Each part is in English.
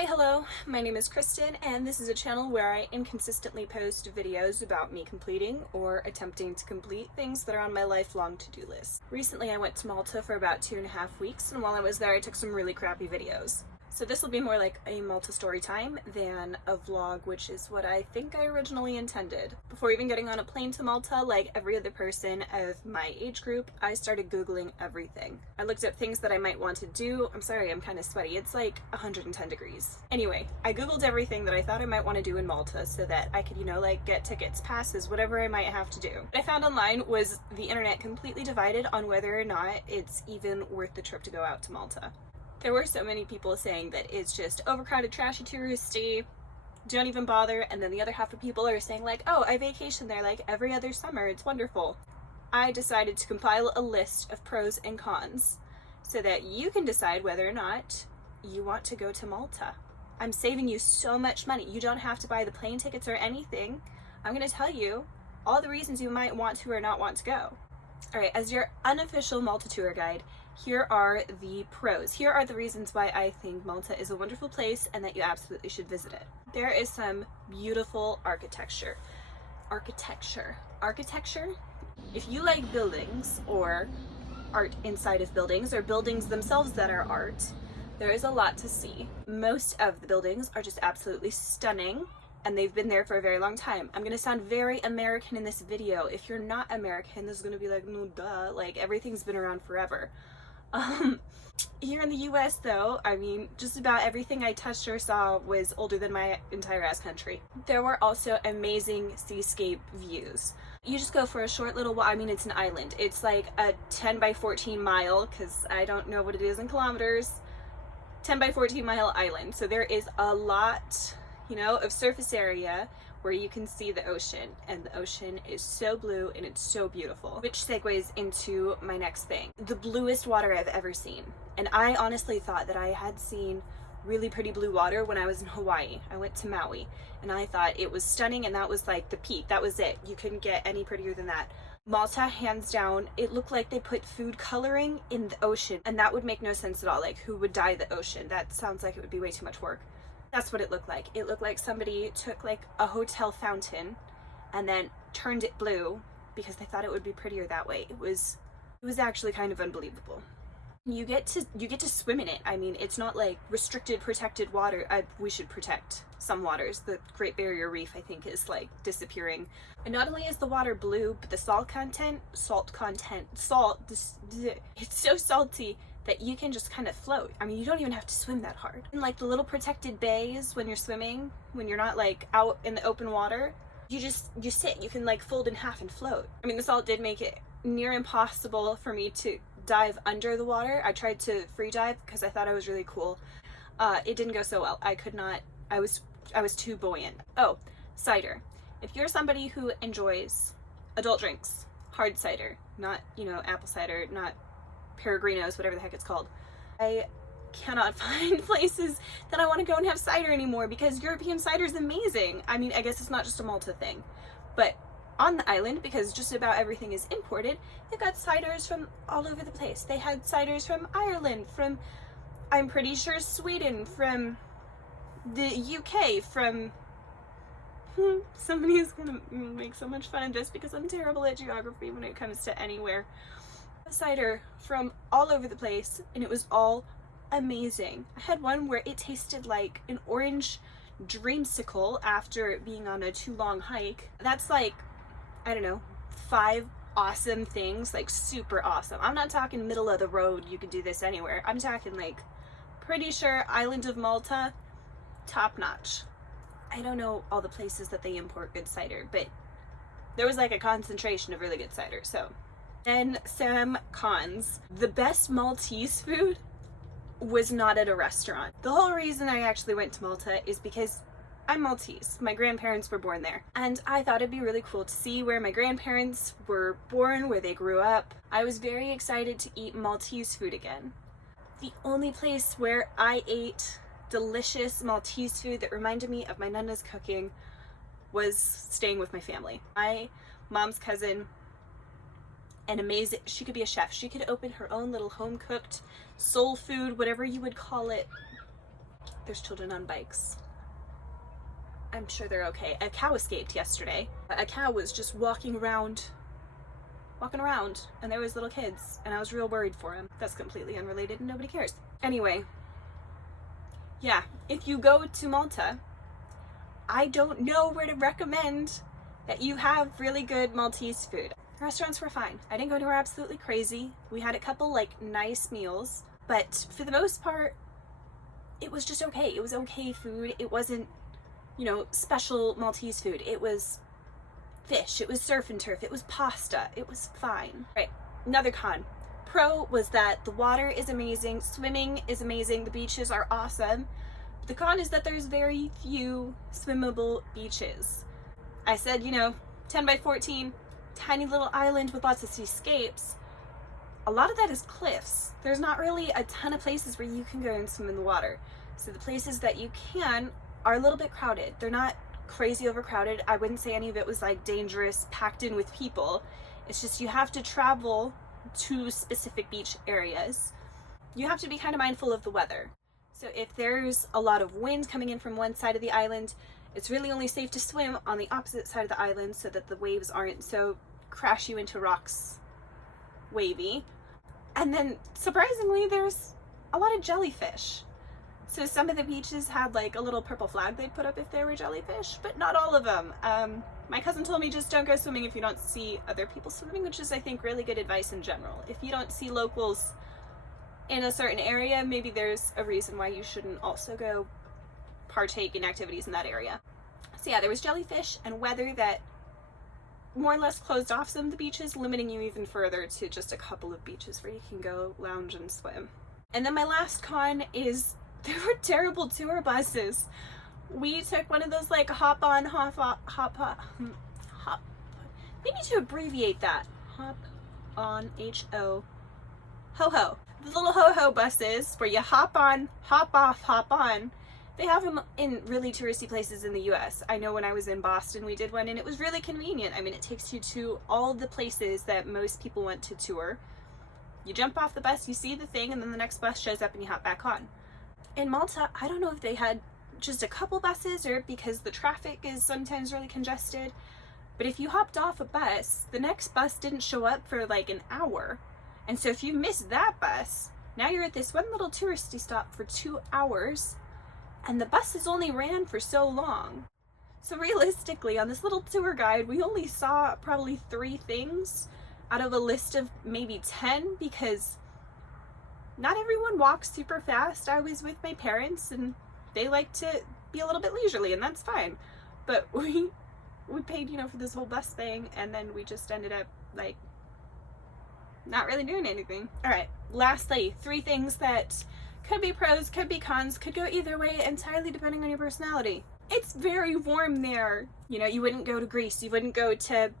Hi, hello, my name is Kristen, and this is a channel where I inconsistently post videos about me completing or attempting to complete things that are on my lifelong to-do list. Recently I went to Malta for about 2.5 weeks, and while I was there I took some really crappy videos. So this will be more like a Malta story time than a vlog, which is what I think I originally intended. Before even getting on a plane to Malta, like every other person of my age group, I started Googling everything. I looked up things that I might want to do. I'm sorry, I'm kind of sweaty. It's like 110 degrees. Anyway, I Googled everything that I thought I might want to do in Malta so that I could, like get tickets, passes, whatever I might have to do. What I found online was the internet completely divided on whether or not it's even worth the trip to go out to Malta. There were so many people saying that it's just overcrowded, trashy, touristy, don't even bother, and then the other half of people are saying like, oh, I vacation there like every other summer, it's wonderful. I decided to compile a list of pros and cons so that you can decide whether or not you want to go to Malta. I'm saving you so much money. You don't have to buy the plane tickets or anything. I'm going to tell you all the reasons you might want to or not want to go. Alright, as your unofficial Malta tour guide, here are the pros. Here are the reasons why I think Malta is a wonderful place and that you absolutely should visit it. There is some beautiful architecture. Architecture. If you like buildings or art inside of buildings or buildings themselves that are art, there is a lot to see. Most of the buildings are just absolutely stunning, and they've been there for a very long time. I'm gonna sound very American in this video. If you're not American, this is gonna be like, no duh, like everything's been around forever. Here in the US though, I mean, just about everything I touched or saw was older than my entire ass country. There were also amazing seascape views. You just go for a short little walk. I mean, it's an island. It's like a 10 by 14 mile, because I don't know what it is in kilometers, 10 by 14 mile island. So there is a lot, of surface area where you can see the ocean, and the ocean is so blue and it's so beautiful. Which segues into my next thing. The bluest water I've ever seen. And I honestly thought that I had seen really pretty blue water when I was in Hawaii. I went to Maui and I thought it was stunning, and that was like the peak. That was it. You couldn't get any prettier than that. Malta, hands down, it looked like they put food coloring in the ocean, and that would make no sense at all. Like, who would dye the ocean? That sounds like it would be way too much work. That's what it looked like. It looked like somebody took like a hotel fountain and then turned it blue because they thought it would be prettier that way. It was actually kind of unbelievable. You get to swim in it. I mean, it's not like restricted, protected water. We should protect some waters. The Great Barrier Reef, I think, is like disappearing. And not only is the water blue, but the salt content, it's so salty that you can just kind of float. I mean, you don't even have to swim that hard. In like the little protected bays when you're swimming, when you're not like out in the open water, you sit, you can like fold in half and float. I mean, the salt did make it near impossible for me to dive under the water. I tried to free dive because I thought I was really cool. It didn't go so well. I could not, I was too buoyant. Oh, cider. If you're somebody who enjoys adult drinks, hard cider, not, apple cider, not Peregrinos, whatever the heck it's called. I cannot find places that I want to go and have cider anymore because European cider is amazing. I mean, I guess it's not just a Malta thing, but on the island, because just about everything is imported, they've got ciders from all over the place. They had ciders from Ireland, from, I'm pretty sure, Sweden, from the UK, from somebody is gonna make so much fun of this because I'm terrible at geography when it comes to anywhere. Cider from all over the place, and it was all amazing. I had one where it tasted like an orange dreamsicle after being on a too long hike. That's like, I don't know, 5 awesome things, like super awesome. I'm not talking middle of the road, you could do this anywhere. I'm talking like, pretty sure island of Malta, top notch. I don't know all the places that they import good cider, but there was like a concentration of really good cider, so. And some cons. The best Maltese food was not at a restaurant. The whole reason I actually went to Malta is because I'm Maltese. My grandparents were born there. And I thought it'd be really cool to see where my grandparents were born, where they grew up. I was very excited to eat Maltese food again. The only place where I ate delicious Maltese food that reminded me of my nana's cooking was staying with my family. My mom's cousin, and amazing, she could be a chef. She could open her own little home-cooked soul food, whatever you would call it. there's children on bikes. I'm sure they're okay. A cow escaped yesterday. A cow was just walking around, and there was little kids, and I was real worried for him. That's completely unrelated and nobody cares. Anyway, yeah, if you go to Malta, I don't know where to recommend that you have really good Maltese food. The restaurants were fine. I didn't go anywhere absolutely crazy. We had a couple like nice meals, but for the most part, it was just okay. It was okay food. It wasn't, you know, special Maltese food. It was fish, it was surf and turf, it was pasta, it was fine. Right, another con. Pro was that the water is amazing, swimming is amazing, the beaches are awesome. The con is that there's very few swimmable beaches. I said, you know, 10 by 14, tiny little island with lots of seascapes. A lot of that is cliffs. There's not really a ton of places where you can go and swim in the water. So the places that you can are a little bit crowded. They're not crazy overcrowded. I wouldn't say any of it was like dangerous, packed in with people. It's just you have to travel to specific beach areas. You have to be kind of mindful of the weather. So if there's a lot of wind coming in from one side of the island, it's really only safe to swim on the opposite side of the island so that the waves aren't so crash you into rocks wavy. And then surprisingly, there's a lot of jellyfish. So some of the beaches had like a little purple flag they'd put up if there were jellyfish, but not all of them. My cousin told me just don't go swimming if you don't see other people swimming, which is, I think, really good advice in general. If you don't see locals in a certain area, maybe there's a reason why you shouldn't also go partake in activities in that area. So yeah, there was jellyfish and weather that more or less closed off some of the beaches, limiting you even further to just a couple of beaches where you can go lounge and swim. And then my last con is there were terrible tour buses. We took one of those like hop maybe to abbreviate that, hop on, ho-ho. The little ho-ho buses where you hop on, hop off, hop on. They have them in really touristy places in the US. I know when I was in Boston we did one and it was really convenient. I mean, it takes you to all the places that most people want to tour. You jump off the bus, you see the thing, and then the next bus shows up and you hop back on. In Malta, I don't know if they had just a couple buses or because the traffic is sometimes really congested, but if you hopped off a bus, the next bus didn't show up for like an hour. And so if you missed that bus, now you're at this one little touristy stop for 2 hours, and the buses only ran for so long. So realistically, on this little tour guide, we only saw probably 3 things out of a list of maybe 10, because not everyone walks super fast. I was with my parents and they like to be a little bit leisurely, and that's fine. But we paid, you know, for this whole bus thing, and then we just ended up like not really doing anything. All right, lastly, 3 things that could be pros, could be cons, could go either way, entirely depending on your personality. It's very warm there. You know, you wouldn't go to Greece, you wouldn't go to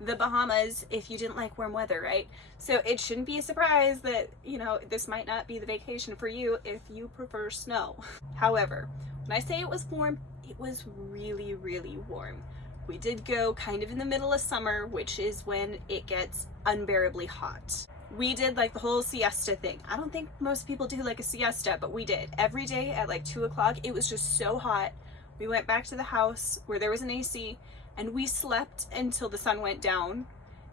the Bahamas if you didn't like warm weather, right? So it shouldn't be a surprise that, you know, this might not be the vacation for you if you prefer snow. However, when I say it was warm, it was really, really warm. We did go kind of in the middle of summer, which is when it gets unbearably hot. We did like the whole siesta thing. I don't think most people do like a siesta, but we did. Every day at like 2 o'clock, it was just so hot. We went back to the house where there was an AC, and we slept until the sun went down,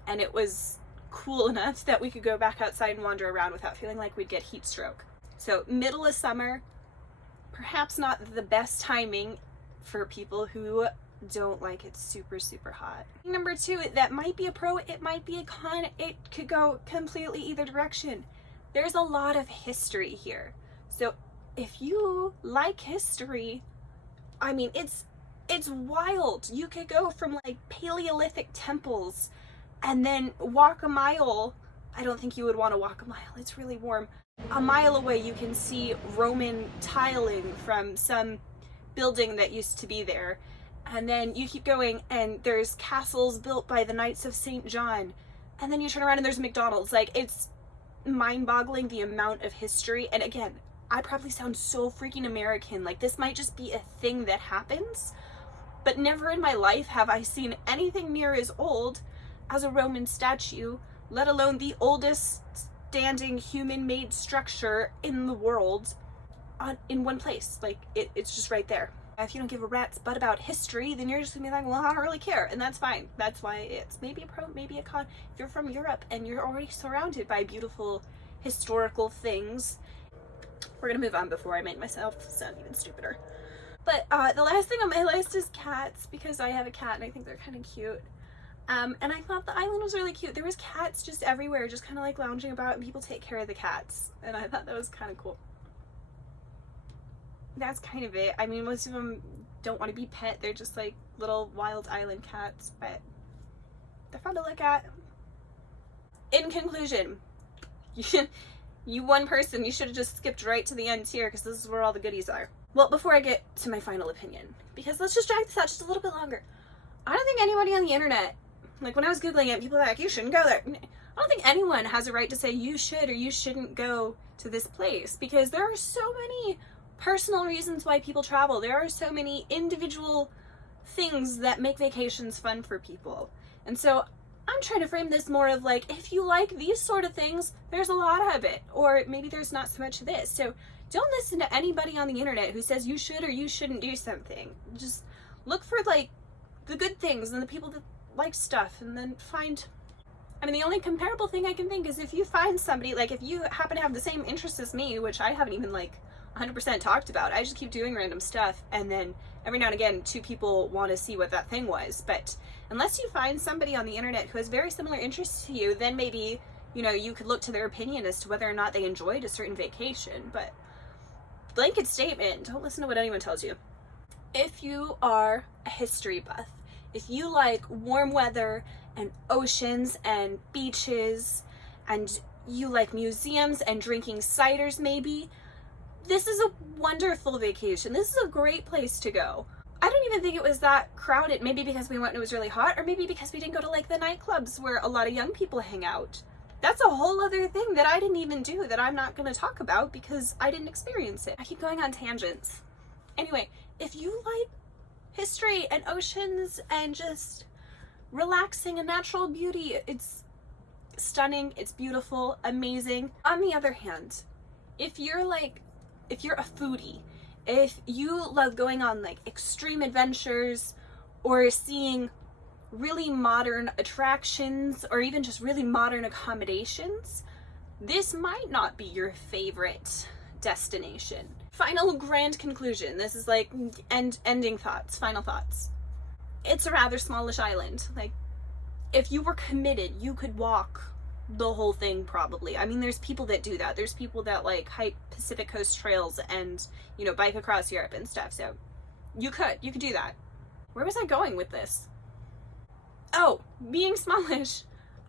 and it was cool enough that we could go back outside and wander around without feeling like we'd get heat stroke. So middle of summer, perhaps not the best timing for people who don't like it super, super hot. Number 2, that might be a pro, it might be a con, it could go completely either direction. There's a lot of history here. So if you like history, I mean, it's wild. You could go from like Paleolithic temples and then walk a mile. I don't think you would want to walk a mile. It's really warm. A mile away you can see Roman tiling from some building that used to be there. And then you keep going and there's castles built by the Knights of St. John. And then you turn around and there's McDonald's. Like, it's mind-boggling the amount of history. And again, I probably sound so freaking American. Like, this might just be a thing that happens. But never in my life have I seen anything near as old as a Roman statue, let alone the oldest standing human-made structure in the world. in one place. Like it's just right there. If you don't give a rat's butt about history, then you're just gonna be like, well, I don't really care, and that's fine. That's why it's maybe a pro, maybe a con. If you're from Europe and you're already surrounded by beautiful historical things, we're gonna move on before I make myself sound even stupider. But the last thing on my list is cats, because I have a cat and I think they're kind of cute. And I thought the island was really cute. There was cats just everywhere, just kind of like lounging about, and people take care of the cats, and I thought that was kind of cool. That's kind of it. I mean, most of them don't want to be pet. They're just like little wild island cats, but they're fun to look at. In conclusion, you one person, you should have just skipped right to the end here, because this is where all the goodies are. Well, before I get to my final opinion, because let's just drag this out just a little bit longer. I don't think anybody on the internet, like when I was Googling it, people were like, you shouldn't go there. I don't think anyone has a right to say you should or you shouldn't go to this place, because there are so many personal reasons why people travel. There are so many individual things that make vacations fun for people. And so I'm trying to frame this more of like, if you like these sort of things, there's a lot of it, or maybe there's not so much of this. So don't listen to anybody on the internet who says you should or you shouldn't do something. Just look for like the good things and the people that like stuff, and then find, I mean, the only comparable thing I can think is if you find somebody, like if you happen to have the same interests as me, which I haven't even like 100% talked about. I just keep doing random stuff, and then every now and again two people want to see what that thing was. But unless you find somebody on the internet who has very similar interests to you, then maybe, you know, you could look to their opinion as to whether or not they enjoyed a certain vacation. But blanket statement, don't listen to what anyone tells you. If you are a history buff, if you like warm weather and oceans and beaches, and you like museums and drinking ciders maybe, this is a wonderful vacation. This is a great place to go. I don't even think it was that crowded, maybe because we went and it was really hot, or maybe because we didn't go to like the nightclubs where a lot of young people hang out. That's a whole other thing that I didn't even do, that I'm not going to talk about because I didn't experience it. I keep going on tangents. Anyway, if you like history and oceans and just relaxing and natural beauty, it's stunning, it's beautiful, amazing. On the other hand, if you're a foodie, if you love going on like extreme adventures or seeing really modern attractions or even just really modern accommodations, this might not be your favorite destination. Final grand conclusion. This is like ending thoughts, final thoughts. It's a rather smallish island. Like, if you were committed, you could walk the whole thing probably. I mean, there's people that do that. There's people that like hike Pacific Coast trails and, you know, bike across Europe and stuff. So you could do that. Where was I going with this? Oh, being smallish.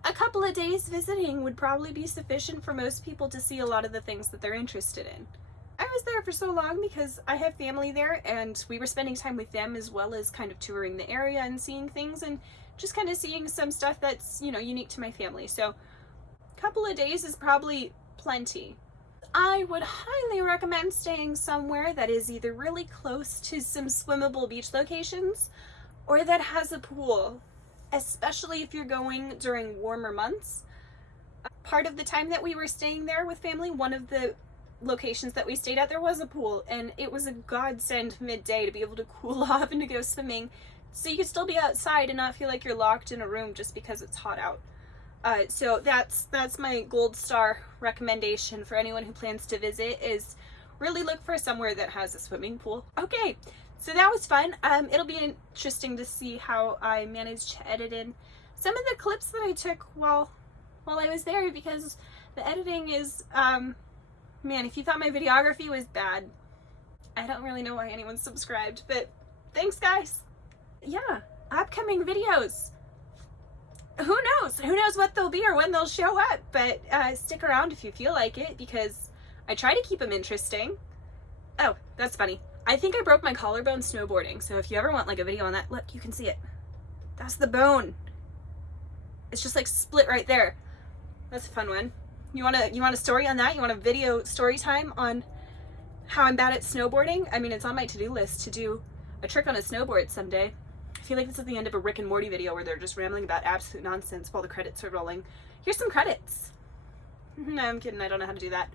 A couple of days visiting would probably be sufficient for most people to see a lot of the things that they're interested in. I was there for so long because I have family there, and we were spending time with them as well as kind of touring the area and seeing things and just kind of seeing some stuff that's, you know, unique to my family. So a couple of days is probably plenty. I would highly recommend staying somewhere that is either really close to some swimmable beach locations or that has a pool, especially if you're going during warmer months. Part of the time that we were staying there with family, one of the locations that we stayed at, there was a pool, and it was a godsend midday to be able to cool off and to go swimming, so you could still be outside and not feel like you're locked in a room just because it's hot out. So that's my gold star recommendation for anyone who plans to visit, is really look for somewhere that has a swimming pool. Okay, so that was fun. It'll be interesting to see how I managed to edit in some of the clips that I took while I was there, because the editing is, man, if you thought my videography was bad, I don't really know why anyone subscribed, but thanks guys. Yeah, upcoming videos. Who knows? Who knows what they'll be or when they'll show up, but stick around if you feel like it, because I try to keep them interesting. Oh, that's funny. I think I broke my collarbone snowboarding, so if you ever want like a video on that, look, you can see it. That's the bone. It's just like split right there. That's a fun one. You want a story on that? You want a video story time on how I'm bad at snowboarding? I mean, it's on my to-do list to do a trick on a snowboard someday. I feel like this is the end of a Rick and Morty video where they're just rambling about absolute nonsense while the credits are rolling. Here's some credits. No, I'm kidding. I don't know how to do that.